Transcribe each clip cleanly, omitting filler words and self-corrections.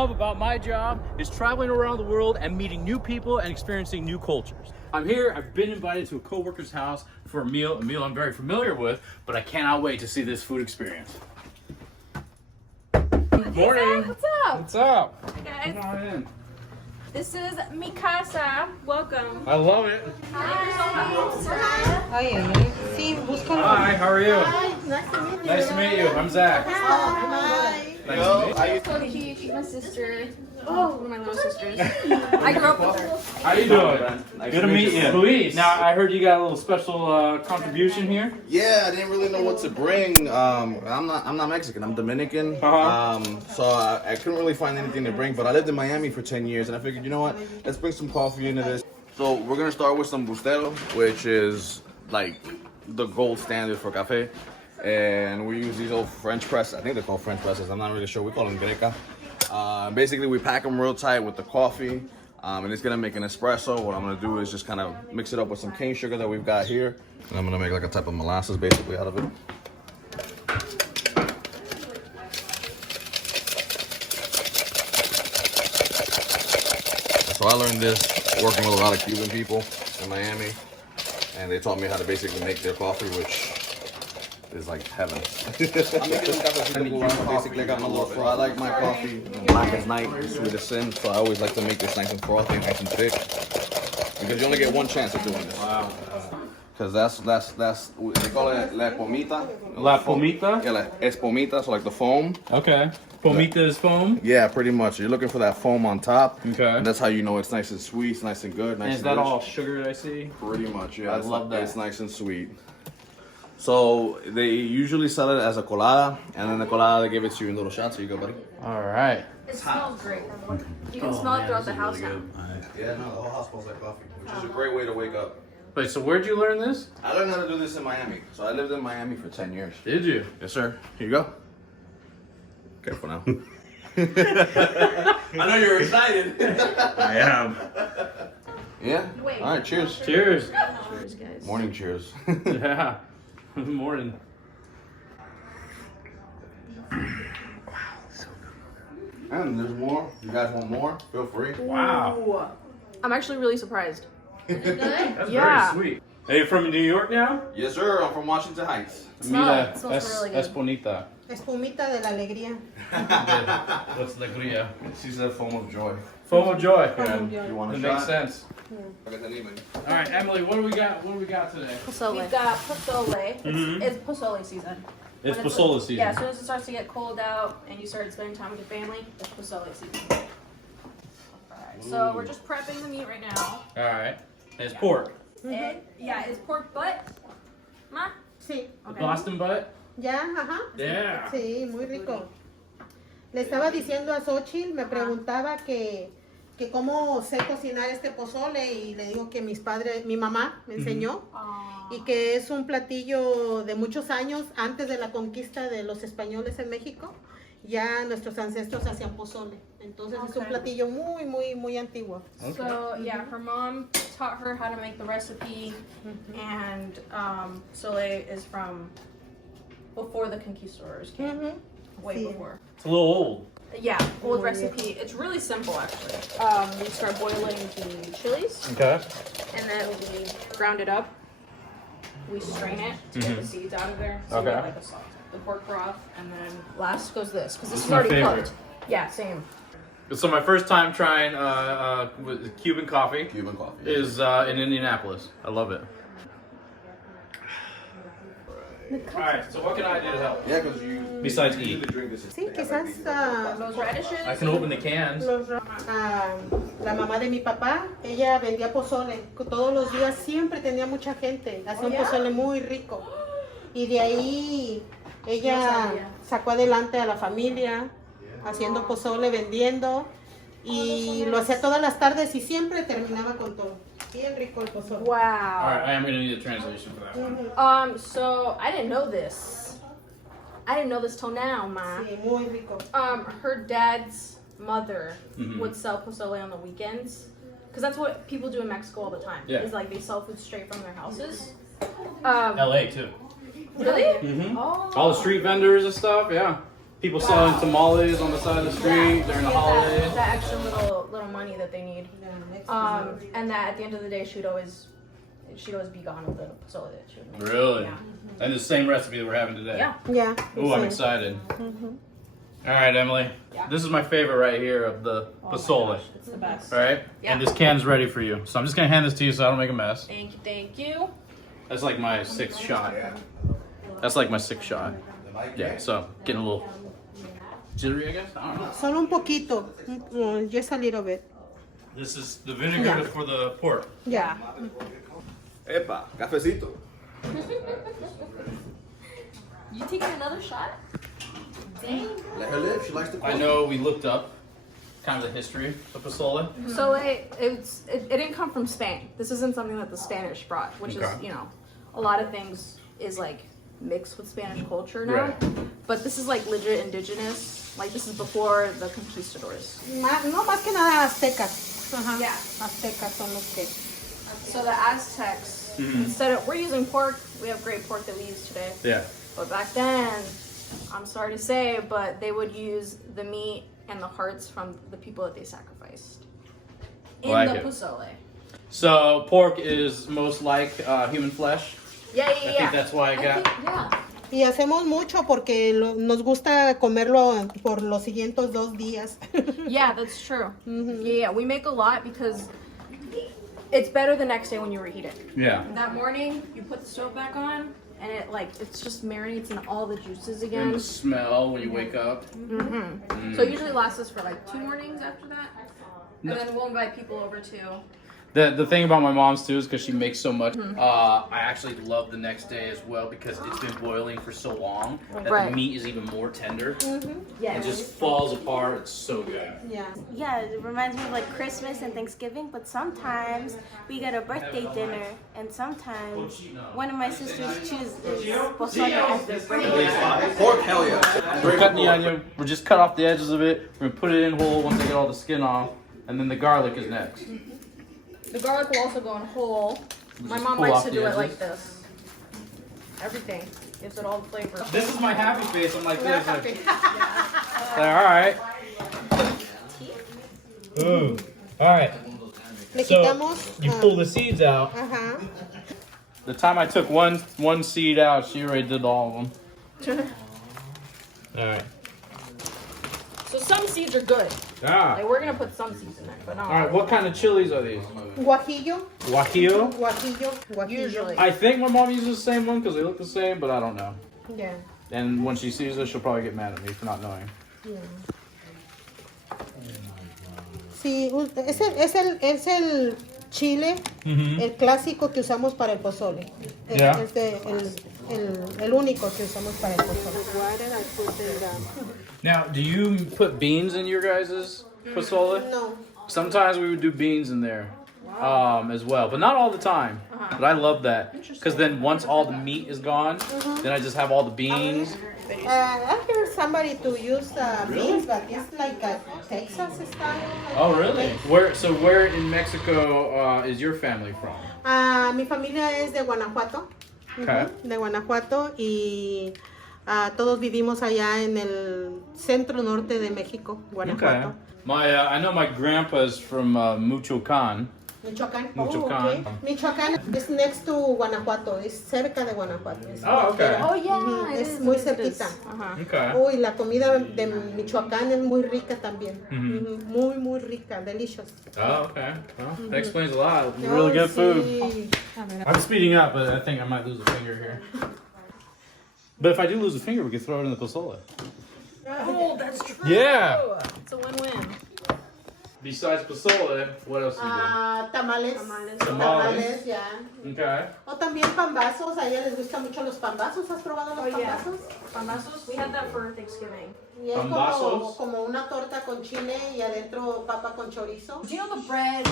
love about my job is traveling around the world and meeting new people and experiencing new cultures. I'm here, I've been invited to a coworker's house for a meal I'm very familiar with, but I cannot wait to see this food experience. Good morning. Hey, what's up? What's up? Hey Come guys. on in. This is mi casa. Welcome. I love it. Hi. Sí, búscalo. Hi, how are you? Hi, nice to meet you. Nice to meet you. I'm Zack. Hi. Nice to meet you. Cody, she's my sister. Oh, one of my little sisters. I grew up with her. How you doing? Good to meet you. Luis, now I heard you got a little special contribution here. Yeah, I didn't really know what to bring. I'm not Mexican. I'm Dominican. So I couldn't really find anything to bring. But I lived in Miami for 10 years, and I figured, you know what? Let's bring some coffee into this. So we're gonna start with some bustelo, which is like the gold standard for cafe. And we use these old French press. I think they're called French presses. I'm not really sure. We call them greca. Basically, we pack them real tight with the coffee, and it's gonna make an espresso. What I'm gonna do is just kind of mix it up with some cane sugar that we've got here, and I'm gonna make like a type of molasses basically out of it. So I learned this working with a lot of Cuban people in Miami, and they taught me how to basically make their coffee, which is like heaven. Basically, I got my little fro. I like my coffee black as night, sweet as sin. So I always like to make this nice and frothy, nice and thick, because you only get one chance of doing this. Wow. Because that's they call it la pomita. La pomita? Yeah, like espomita, so like the foam. Okay. Pomita is foam? Yeah, pretty much. You're looking for that foam on top. Okay. And that's how you know it's nice and sweet, it's nice and good, nice And is and that rich. all sugar that I see? Pretty much, yeah. I love that. It's nice and sweet. So they usually sell it as a colada, and then the colada they give it to you in little shots. Here you go, buddy. All right. It smells great. You can smell it throughout the house now. Yeah, no, the whole house smells like coffee, which is a great way to wake up. Wait, so where'd you learn this? I learned how to do this in Miami. So I lived in Miami for 10 years. Did you? Yes, sir. Here you go. Careful now. I know you're excited. I am. Yeah? Wait. All right, cheers. Cheers. Cheers, guys. Morning cheers. Yeah. Good morning. And there's more. You guys want more? Feel free. Wow. Ooh. I'm actually really surprised. That's Yeah. very sweet. Are you from New York now? Yes, sir. I'm from Washington Heights. It smells really good. Espomita. Espumita de la alegría. What's la gria? She's a foam of joy. Foam of joy. Foam man. of joy. You want a That shot? makes sense. All right, Emily, what do we got? What do we got today? Pozole. We've got pozole. It's pozole season. It's When Posole season. Yeah, as soon as it starts to get cold out and you start spending time with your family, it's pozole season. Alright, so we're just prepping the meat right now. All right. And it's pork. It's pork butt. Ma? Sí. The Boston butt. Ya, ajá. Yeah. Sí, muy rico. Le estaba diciendo a Xochitl, me preguntaba que cómo sé cocinar este pozole y le digo que mi mamá me enseñó y que es un platillo de muchos años antes de la conquista de los españoles en México. Ya nuestros ancestros hacían pozole, entonces es un platillo muy, muy, muy antiguo. So yeah, her mom taught her how to make the recipe, and pozole is from before the conquistadors came, way Sí. before. It's a little old. Yeah, old recipe. It's really simple actually. We start boiling the chilies, Okay. and then we ground it up. We strain it to get the seeds out of there. So we Okay. get like the pork broth, and then last goes this because this is my already favorite. cooked. Yeah, same. So my first time trying with Cuban coffee Cuban coffee. is in Indianapolis. I love it. All right. So what can I do to help? Yeah, because you Besides you eat. usually drink this. Sí, quizás Those radishes. I can open the cans. la mamá de mi papá, ella vendía pozole, todos los días siempre tenía mucha gente, hacía un pozole muy rico y de ahí ella sacó adelante a la familia haciendo pozole, vendiendo y lo hacía todas las tardes y siempre terminaba con todo. Bien rico el pozole. Wow. All right. I am gonna need a translation for that. So I didn't know this. I didn't know this till now, Ma. Sí, muy rico. Her dad's mother would sell pozole on the weekends, because that's what people do in Mexico all the time. Yeah. Is like they sell food straight from their houses. LA too. Really? Mm-hmm. Oh. All the street vendors and stuff. Yeah. People selling tamales on the side of the street during the holidays. That extra little money that they need. And that at the end of the day, she'd always be gone with the pozole that she would make. Really? Yeah. And the same recipe that we're having today. Yeah. Yeah. Oh, I'm sí. excited. All right, Emily. Yeah. This is my favorite right here of the pozole. It's the best. All right? Yeah. And this can is ready for you. So I'm just going to hand this to you so I don't make a mess. Thank you, thank you. That's like my 6th shot. That's like my 6th shot. Yeah, so getting a little jittery, I guess? I don't know. Solo un poquito. Just a little bit. This is the vinegar Yeah. for the pork. Yeah. Epa, cafecito. You taking another shot? Dang. Let her live. She likes the I know we looked up kind of the history of pozole. So it didn't come from Spain. This isn't something that the Spanish brought, which is, Okay. a lot of things is like mixed with Spanish culture now. Right. But this is like legit indigenous. Like this is before the conquistadors. No, más que nada aztecas. Ajá. Yeah. Aztecas son los que. So the Aztecs, instead of, we're using pork, we have great pork that we use today. Yeah. But back then, I'm sorry to say, but they would use the meat and the hearts from the people that they sacrificed in Like the it. pozole. So pork is most like human flesh. Yeah. I think that's why I got. Yeah. Y hacemos mucho porque nos gusta comerlo por los siguientes 2 días. Yeah, that's true. Yeah, we make a lot because it's better the next day when you reheat it. Yeah. That morning, you put the stove back on, and it's just marinates in all the juices And again. the smell when you wake up. So it usually lasts us for like 2 mornings after that, and then we'll invite people over too. The thing about my mom's too is because she makes so much. I actually love the next day as well because it's been boiling for so long that Right. the meat is even more tender. Yeah. It just falls apart. It's so good. Yeah. Yeah, it reminds me of like Christmas and Thanksgiving, but sometimes we get a birthday dinner, and sometimes one of my sisters chooses pozole as their birthday. Pork, hell yeah. We're cutting the onion. We're just cut off the edges of it. We're gonna put it in whole once I get all the skin off, and then the garlic is next. The garlic will also go in whole. My Just mom pull likes off to the do it edges. like this. Everything gives it all the flavor. This is my happy face. I'm like this. All right. Ooh. All right. Le quitamos. You pull the seeds out. Ajá. The time I took one seed out, she already did all of them. All right. So some seeds are good. Ah. Like we're gonna put some seeds in there, but not All right. What kind of chilies are these? Guajillo. Guajillo. Guajillo. usually. I think my mom uses the same one because they look the same, but I don't know. Yeah. And when she sees this, she'll probably get mad at me for not knowing. Sí, es el chile, el clásico que usamos para el pozole. Yeah. El único que usamos para el pozole. Now, do you put beans in your guys' pozole? No. Sometimes we would do beans in there as well, but not all the time. But I love that because then once all the meat is gone, then I just have all the beans. I heard somebody to use beans, but it's like a Texas style. Oh, really? Where in Mexico is your family from? Mi familia es de Guanajuato. Okay. De Guanajuato y todos vivimos allá en el centro norte de México, Guanajuato. I know my grandpa's from Michoacán. Michoacán. Michoacán. Oh, okay. Michoacán is next to Guanajuato, es cerca de Guanajuato. Es Oh, okay. Oh yeah, Ujú, it es is, muy it is. cerquita. Okay. Uy, la comida de Michoacán es muy rica también. Ujú, muy, muy rica, delicious. Oh, okay. Well, that explains a lot. Really good food. Sí. I'm speeding up, but I think I might lose a finger here. But if I do lose a finger, we can throw it in the pozole. Oh, that's true. Yeah. It's a win-win. Besides pozole, what else do you Tamales. Tamales. Ya. do? Okay. O también pambazos, a ella les gustan mucho los pambazos. ¿Has probado los yeah. pambazos? Pambazos, we had that for Thanksgiving. Y es Pambazos. como una torta con chile y adentro papa con chorizo. Do you know the bread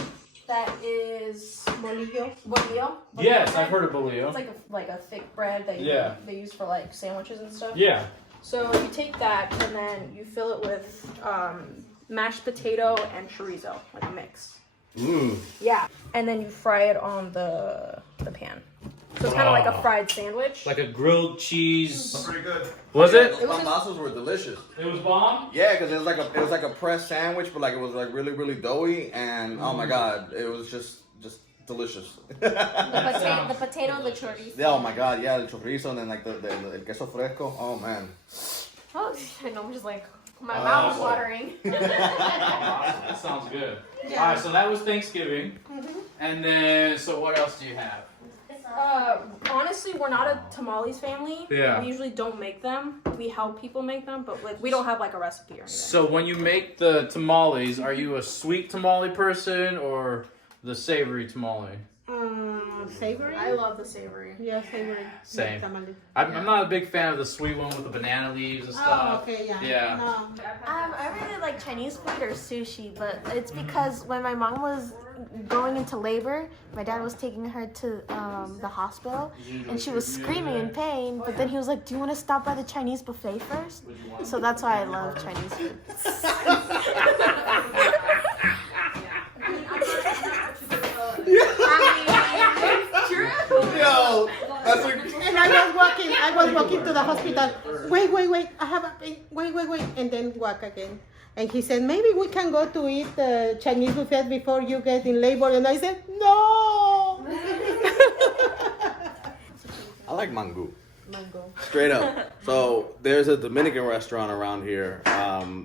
that is Bolillo. bolillo? Yes, bread? I've heard of bolillo. It's like a thick bread that they use for like sandwiches and stuff. Yeah. So you take that and then you fill it with mashed potato and chorizo, like a mix. Ooh. Yeah, and then you fry it on the pan. So it's kind of like a fried sandwich. Like a grilled cheese. That's pretty good. Was it? Those pambazos were delicious. It was bomb? Yeah, because it was like a pressed sandwich, but like it was like really, really doughy, and oh my god, it was just delicious. The potato, the chorizo. Yeah, oh my god, yeah, the chorizo and then like the el queso fresco. Oh man. Oh, I know. I'm just like, my mouth is watering. That sounds good. All right, so that was Thanksgiving. And then, so what else do you have? Honestly, we're not a tamales family. Yeah. We usually don't make them. We help people make them, but like we don't have like a recipe or anything. So when you make the tamales, are you a sweet tamale person or the savory tamale? Savory. I love the savory. Yeah, savory. Same. Tamale. I'm not a big fan of the sweet one with the banana leaves and stuff. Oh, okay, yeah. Yeah. No. I really like Chinese food or sushi, but it's because when my mom was going into labor, my dad was taking her to the hospital, and she was screaming in pain. But then he was like, "Do you want to stop by the Chinese buffet first?" So that's why I love Chinese food. Yo, that's like. And I was walking to the hospital. Wait, I have a pain. Wait, and then walk again. And he said, maybe we can go to eat the Chinese buffet before you get in labor. And I said, no. I like mango. Mango. Straight up. So there's a Dominican restaurant around here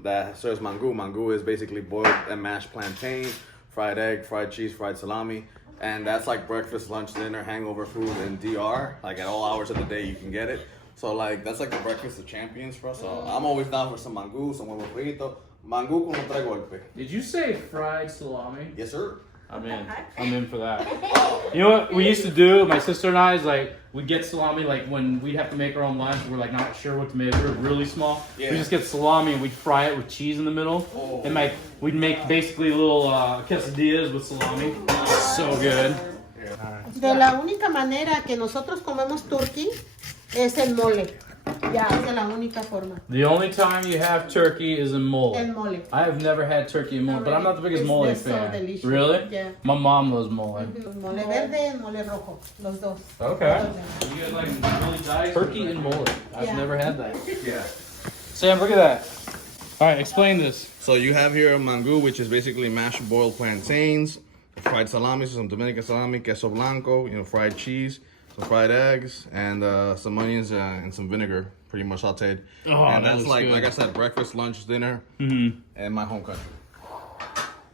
that serves mango. Mango is basically boiled and mashed plantain, fried egg, fried cheese, fried salami. And that's like breakfast, lunch, dinner, hangover food in DR. Like at all hours of the day you can get it. So like that's like the breakfast of champions for us. So I'm always down for some mango, some huevo frito. Mango con no trae golpe. Did you say fried salami? Yes, sir. I'm in. I'm in for that. You know what we used to do, my sister and I, is like, we'd get salami, like when we'd have to make our own lunch, we're like not sure what to make, we're really small. Yeah. We just get salami and we'd fry it with cheese in the middle. Oh. And we'd make basically little quesadillas with salami. So good. De la única manera que nosotros comemos turkey es el mole. Ya, es de la única forma. The only time you have turkey is in mole. El mole. I have never had turkey in mole, but I'm not the biggest mole It's so fan. delicious. Really? Yeah. My mom loves mole. Mole verde and mole rojo. Los dos. Okay. You guys like really diced turkey and mole. I've Yeah. never had that. Yeah. Sam, look at that. All right, explain this. So you have here mango, which is basically mashed boiled plantains, fried salami, so some Dominican salami, queso blanco, fried cheese, some fried eggs, and some onions and some vinegar, pretty much sauteed. Oh, and that that's looks like, good. like I said, breakfast, lunch, dinner, Mm-hmm. in my home country,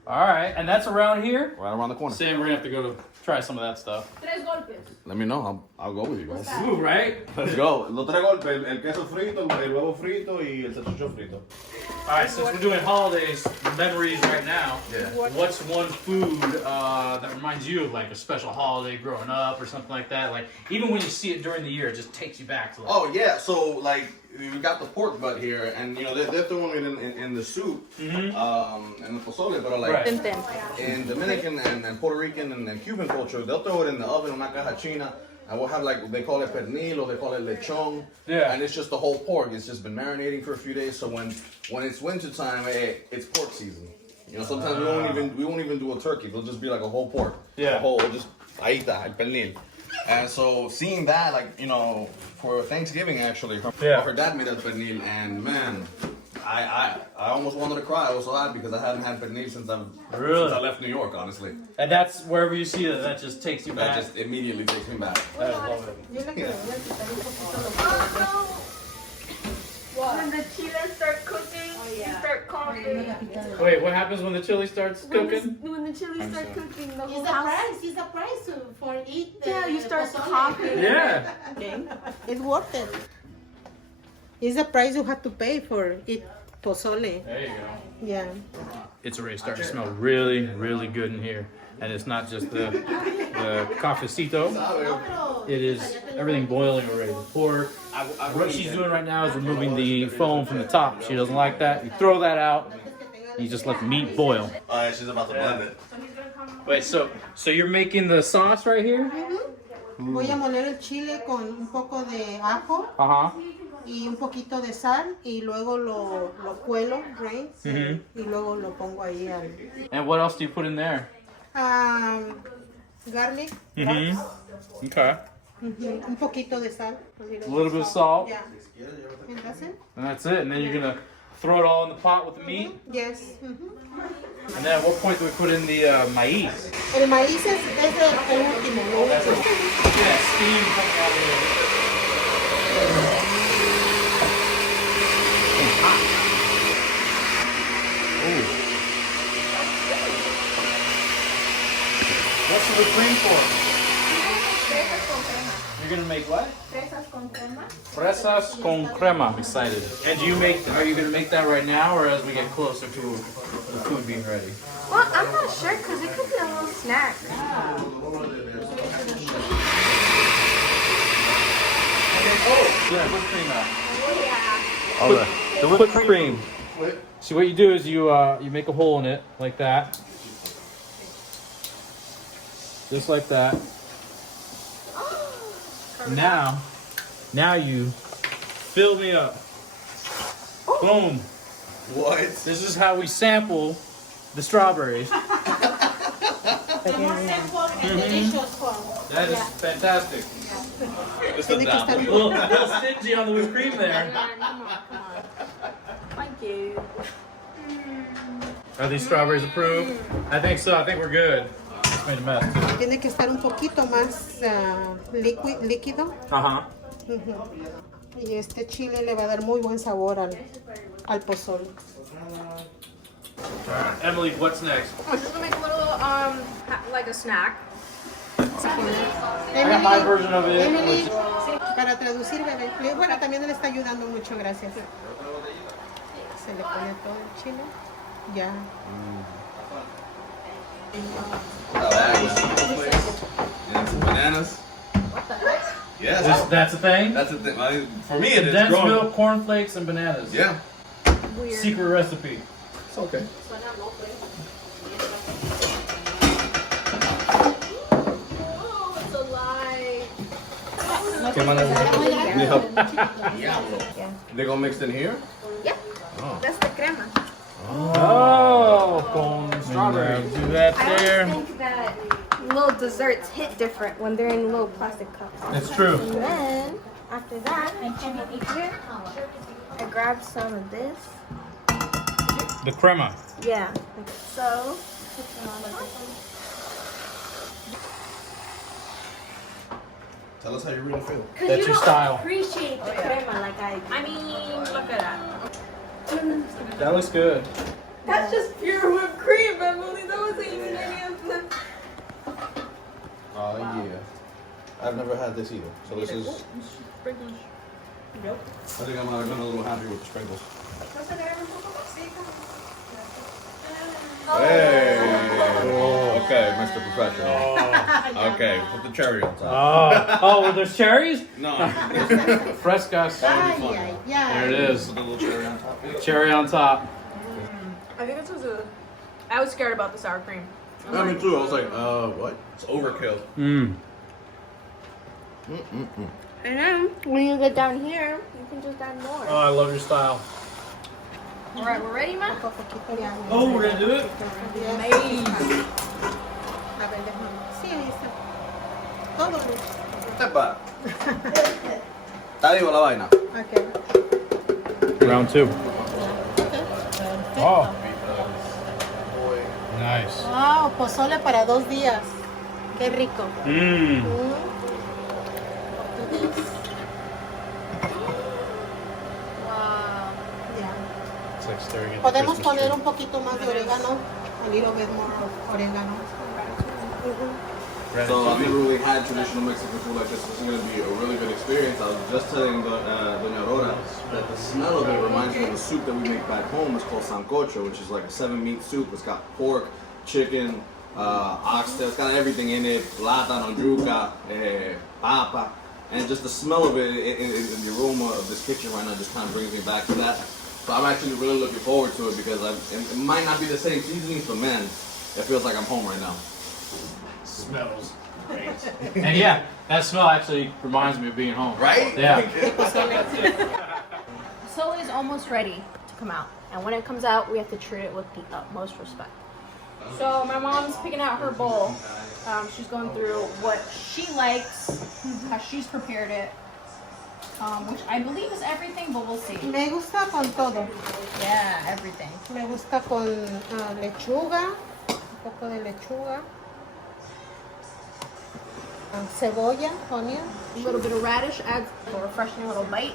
All right, and that's around here. right around the corner. Sam, we're gonna have to go try some of that stuff. Tres golpes. Let me know. I'll go with you guys. Ooh, right? Let's go. Los tres golpes, el queso frito, el huevo frito y el salchicho frito. All right, since we're doing holidays memories right now, Yeah. what's one food that reminds you of like a special holiday growing up or something like that? Like even when you see it during the year, it just takes you back to like. Oh yeah, so like we got the pork butt here, and they're throwing it in the soup, and the pozole, but like Right. Thin, thin. in Dominican and Puerto Rican and Cuban culture, they'll throw it in the oven, una caja china, and we'll have like they call it pernil or they call it lechon, Yeah. and it's just the whole pork. It's just been marinating for a few days, so when it's winter time, it's pork season. Sometimes we won't even do a turkey. It'll just be like a whole pork. Yeah. A whole just ahí está, el pernil. And so seeing that, like, for Thanksgiving actually, her dad made us pernil, and man, I almost wanted to cry. I was so happy because I hadn't had pernil since I left New York, honestly. And that's wherever you see that just takes you That back. just immediately takes me back. I love it. Yo le quería quitar un poquito los When the chiles start cooking, you start coughing. Wait, what happens when the chili starts cooking? When the chilies start cooking, the whole It's a house. price. It's a price for eat. Yeah, you start pozole. coughing. Yeah. It's worth it. It's the price you have to pay for eat pozole. There you go. Yeah. It's already starting to smell really, really good in here. And it's not just the cafecito. It is everything boiling already. The pork. What she's doing right now is removing the foam from the top. She doesn't like that. You throw that out. You just let the meat boil. She's about to blend it. Wait, so you're making the sauce right here? Voy a moler el chile con un poco de ajo Uh-huh. y un poquito de sal y luego lo cuelo, right? Mhm. Y luego lo pongo ahí al And what else do you put in there? garlic. Mm-hmm. Okay. Un poquito de sal. A little bit of salt. Yeah. And that's it? And that's it. And then you're gonna throw it all in the pot with the meat. Yes. And then at what point do we put in the maíz? El maíz es el último, lo último. Yeah, steam coming out of it. What's the cream for? Fresas con crema. You're gonna make what? Fresas con crema. Fresas con crema. I'm excited. And are you gonna make that right now, or as we get closer to the food being ready? Well, I'm not sure because it could be a little snack. Yeah, whipped cream out. Yeah. The whipped cream. See, what you do is you make a hole in it like that, just like that. Now you fill me up. Boom. What? This is how we sample the strawberries. The more simple and delicious one. That is fantastic. Tiene que estar A little stingy on the whipped cream there. Come on. Thank you. Are these strawberries approved? I think so. I think we're good. Just made a mess too. Tiene que estar un poquito más líquido. Uh-huh. Y este chile le va a dar muy buen sabor al pozole. Emily, what's next? I'm just gonna make a little like a snack. I got my version of it. Emily, which- para traducir, bebé. Bueno, también le está ayudando mucho, gracias. Se le pone todo el chile. Ya. And some bananas. Yes. That's a thing? That's the thing. For me, it is Condensed growing. milk, cornflakes, and bananas. Yeah. Secret recipe. It's okay. Oh, it's alive. They gonna mix in here? Yeah. That's the crema. Oh, con strawberry. Do that I there. always think that little desserts hit different when they're in little plastic cups. It's true. And then, after that, I grabbed some of this. The crema. Yeah, like so. Put them on the Tell us how you really feel. Because That's you your don't style. appreciate the crema like I do. I mean, look at that. That looks good. That's just pure whipped cream, Emily. That wasn't even any of the. Oh yeah. I've never had this either. So this is. Sprinkles. I think I'm a little happy with the sprinkles. Hey. Okay, Mr. Professional. Okay, put the cherry on top. Oh, well, there's cherries? No. Frescas. Ay, ay, There ay. it is. Put a little cherry on top. Cherry on top. I think this was I was scared about the sour cream. Yeah, me too. I was like, what? It's overkill. Mmm. And then, when you get down here, you can just add more. Oh, I love your style. All right, we're ready, ma? Oh, we're gonna do it? Amazing. A ver, déjame. Sí, ahí está. Todo. Epa. Está viva la vaina. Okay. Round two. Perfecto. Oh. Nice. Wow, pozole para 2 días. Qué rico. Mmm. Wow. Ya. It's like staring at the Podemos Christmas poner tree. un poquito más de orégano. A little bit more orégano. So I've never really had traditional Mexican food like this. This is going to be a really good experience. I was just telling Doña Aurora that the smell of it reminds me of the soup that we make back home. It's called sancocho, which is like a 7-meat soup. It's got pork, chicken, oxtail. It's got everything in it. Plátano, yuca, papa. And just the smell of it and the aroma of this kitchen right now just kind of brings me back to that. So I'm actually really looking forward to it because it might not be the same seasonings, but man, it feels like I'm home right now. Smells great. And yeah, that smell actually reminds me of being home. Right? Yeah. Pozole is almost ready to come out. And when it comes out, we have to treat it with the utmost respect. So my mom's picking out her bowl. She's going through what she likes, how she's prepared it, which I believe is everything, but we'll see. Me gusta con todo. Yeah, everything. Me gusta con lechuga, un poco de lechuga, cebolla, onion. A little bit of radish adds a refreshing little bite.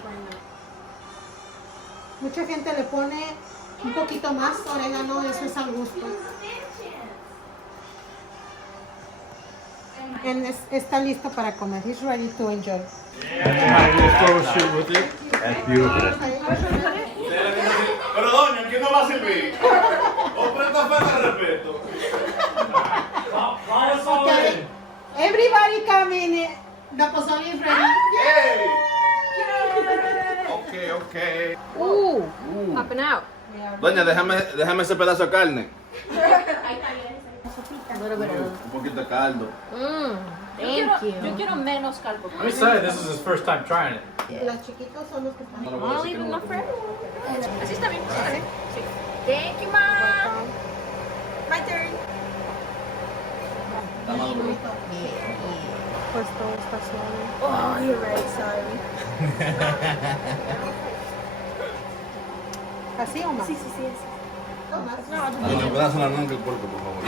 Mucha gente le pone un poquito más orégano, eso es al gusto. And está listo para comer. He's ready to enjoy. That's beautiful. Pero doña, ¿quién no va a servir? O presta falta de respeto. Okay. Everybody come in. The pozole is ready. Okay. Popping out. Doña, déjame ese pedazo de carne. A little bit of. Un poquito de caldo. Thank you. Yo quiero menos caldo. I'm excited. This is his first time trying it. Los chiquitos son los que están. I want to leave enough for everyone. Así está bien. Sí. Thank you, Mom. My turn. Pues todo está suave. Oh, you're right. Sorry. ¿Así o más? Sí. Doña, pedazo de la nalga del puerco, por favor.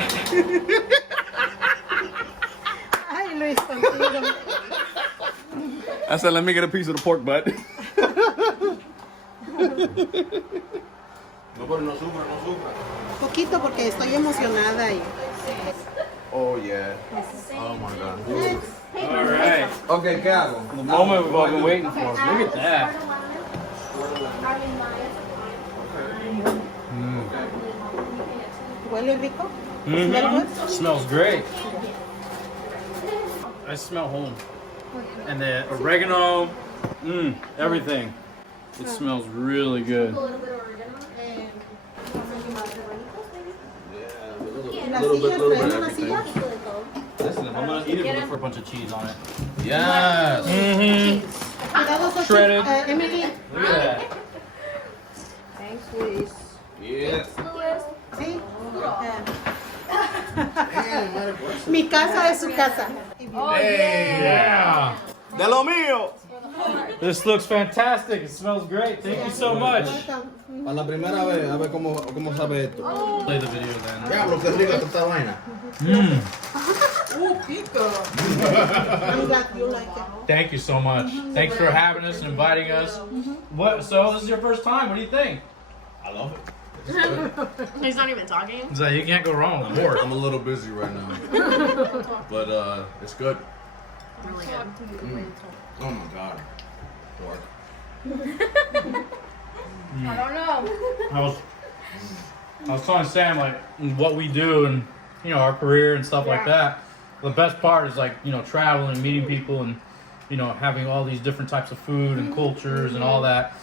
Ay, Luis, contigo. I said, let me get a piece of the pork butt. No, pero no sufra. Poquito porque estoy emocionada y. Oh, yeah. Oh, my God. All right. Okay, ¿qué hago? The moment we've all been waiting for. Look at that. ¿Huele rico? Smell good? Smells great. I smell home. And the oregano, everything. It smells really good. ¿Y las Little bit, sillas? little bit ¿Traen of una silla? Listen, if I'm gonna eat it, For a bunch of cheese on it. yes. Cuidado, Xochitl. Shredded. Emily. Look at that. Thanks, Luis. Yes. Sí. Mi casa es su casa. Oh, Yeah. De lo mío. This looks fantastic. It smells great. Thank you so much. A la primera vez, a ver cómo sabe esto. Play the video then. Diablo, qué rica esta vaina. I'm glad you like it. Thank you so much. Thanks for having us and inviting us. What? So this is your first time. What do you think? I love it. He's not even talking. So you can't go wrong with more. I'm a little busy right now. But it's good. Really good. Oh my God. Pork. I don't know. I was telling Sam like what we do and our career and stuff like that. The best part is like traveling and meeting people and having all these different types of food and cultures and all that.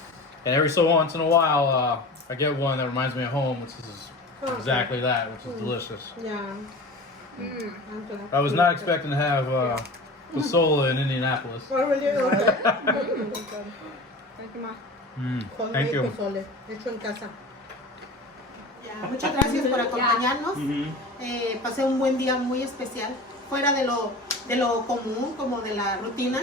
And every so once in a while, I get one that reminds me of home, which is exactly that, which is delicious. Yeah. I was not expecting to have Posole in Indianapolis. Oh, really? Okay. Thank you, Mom. Thank you. Pozole, hecho en casa. Muchas gracias por acompañarnos. Pasé un buen día muy especial, fuera de lo común, como de la rutina.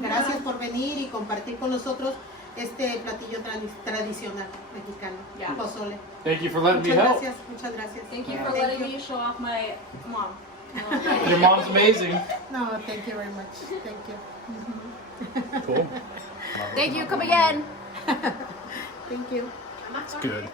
Gracias por venir y compartir con nosotros este platillo tradicional mexicano, pozole. Thank you for letting me help. Muchas gracias. Thank you for letting me show off my mom. Your mom's amazing. No, thank you very much. Thank you. Cool. Thank you. Come again. Thank you. It's good.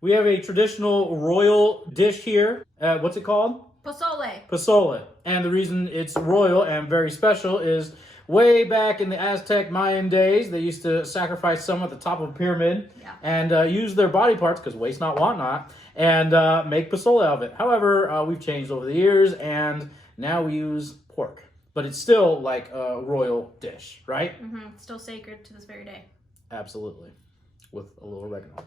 We have a traditional royal dish here. What's it called? Pozole. Posole. And the reason it's royal and very special is way back in the Aztec Mayan days, they used to sacrifice someone at the top of a pyramid and use their body parts, because waste not, want not, and make posole out of it. However, we've changed over the years, and now we use pork. But it's still like a royal dish, right? Still sacred to this very day. Absolutely. With a little oregano.